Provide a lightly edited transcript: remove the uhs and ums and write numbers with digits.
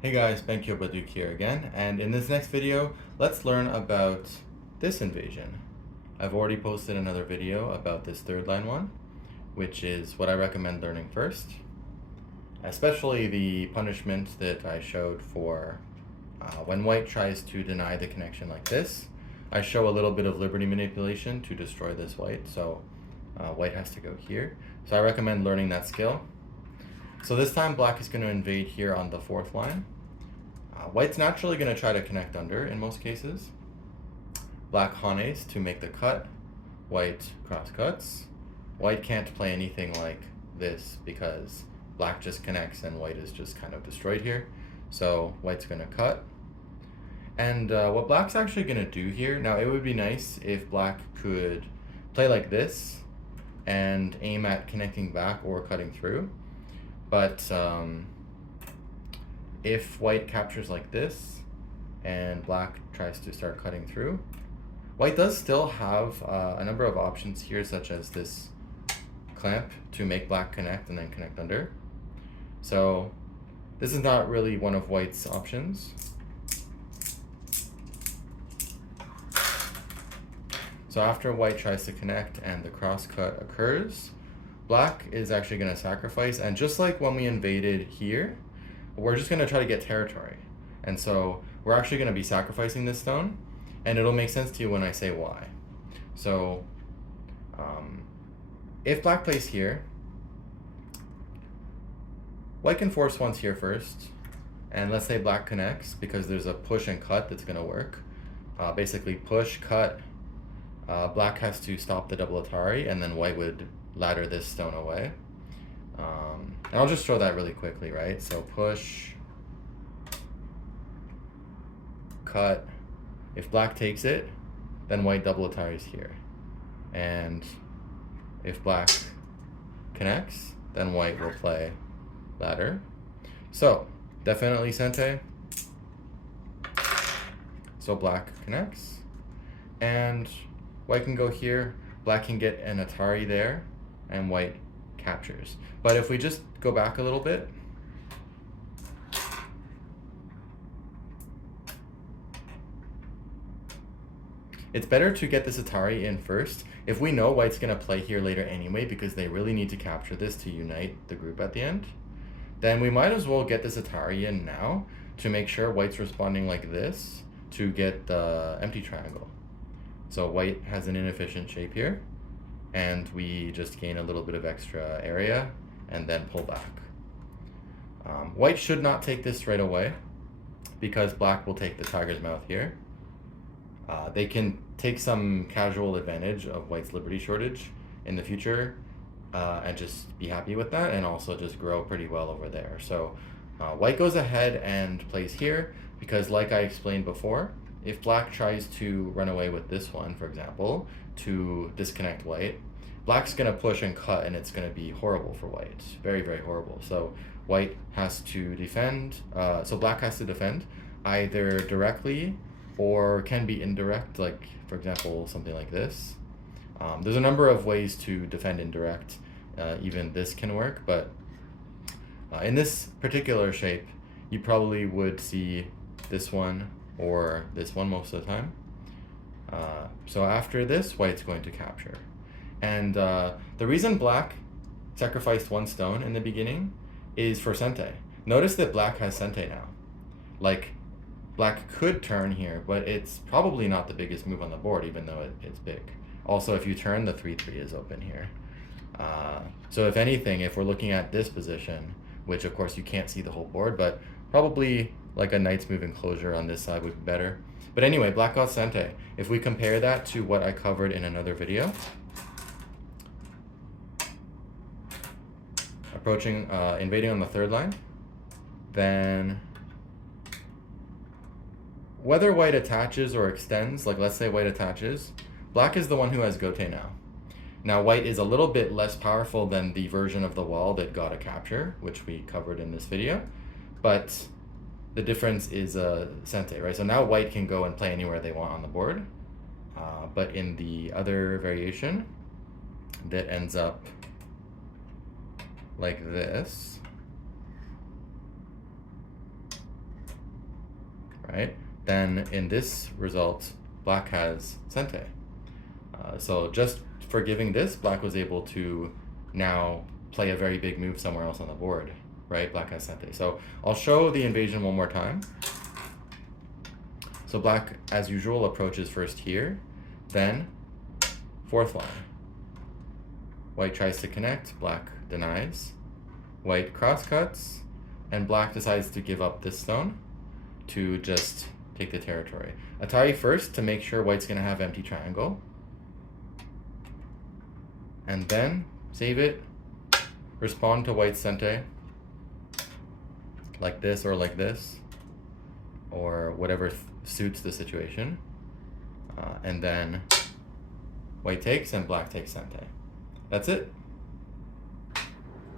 Hey guys, Baduk here again, and in this next video, let's learn about this invasion. I've already posted another video about this third line one, which is what I recommend learning first, especially the punishment that I showed for when white tries to deny the connection like this. I show a little bit of liberty manipulation to destroy this white, so white has to go here. So I recommend learning that skill. So this time black is going to invade here on the fourth line. White's naturally going to try to connect under in most cases. Black hanes to make the cut. White cross cuts. White can't play anything like this because black just connects and white is just kind of destroyed here. So white's going to cut. And what black's actually going to do here, now it would be nice if black could play like this and aim at connecting back or cutting through. But if white captures like this and black tries to start cutting through, white does still have a number of options here, such as this clamp to make black connect and then connect under. So this is not really one of white's options. So after white tries to connect and the cross cut occurs, black is actually going to sacrifice, and just like when we invaded here, we're just going to try to get territory. And so we're actually going to be sacrificing this stone, and it'll make sense to you when I say why. So if black plays here, white can force once here first, and let's say black connects because there's a push and cut that's going to work. Basically push, cut, black has to stop the double Atari, and then white would ladder this stone away. And I'll just show that really quickly, right? So push, cut. If black takes it, then white double Atari's here. And if black connects, then white will play ladder. So definitely Sente. So black connects. And white can go here. Black can get an Atari there, and white captures. But if we just go back a little bit, it's better to get this Atari in first. If we know white's going to play here later anyway because they really need to capture this to unite the group at the end, then we might as well get this Atari in now to make sure white's responding like this to get the empty triangle. So white has an inefficient shape here, and we just gain a little bit of extra area and then pull back. White should not take this right away because black will take the tiger's mouth here. They can take some casual advantage of white's liberty shortage in the future and just be happy with that, and also just grow pretty well over there. So white goes ahead and plays here because, like I explained before, if black tries to run away with this one, for example, to disconnect white, black's going to push and cut, and it's going to be horrible for white. Very, very horrible. So white has to defend. So black has to defend either directly or can be indirect, like, for example, something like this. There's a number of ways to defend indirect. Even this can work, but in this particular shape, you probably would see this one or this one most of the time. So after this, white's going to capture. And the reason black sacrificed one stone in the beginning is for Sente. Notice that black has Sente now. Like, black could turn here, but it's probably not the biggest move on the board, even though it's big. Also, if you turn, the 3-3 is open here. So if anything, if we're looking at this position, which of course you can't see the whole board, but probably like a knight's move enclosure on this side would be better. But anyway, black got Sente. If we compare that to what I covered in another video, approaching, invading on the third line, then whether white attaches or extends, like let's say white attaches, black is the one who has Gote now. Now white is a little bit less powerful than the version of the wall that got a capture, which we covered in this video, but the difference is Sente, right? So now white can go and play anywhere they want on the board, but in the other variation that ends up like this, right? Then in this result, black has Sente. So just for giving this, black was able to now play a very big move somewhere else on the board, right? Black has Sente. So I'll show the invasion one more time. So black, as usual, approaches first here, then fourth line. White tries to connect, black denies. White cross-cuts, and black decides to give up this stone to just take the territory. Atari first to make sure white's going to have empty triangle. And then save it, respond to white's Sente, like this or like this, or whatever suits the situation. And then white takes and black takes Sente. That's it.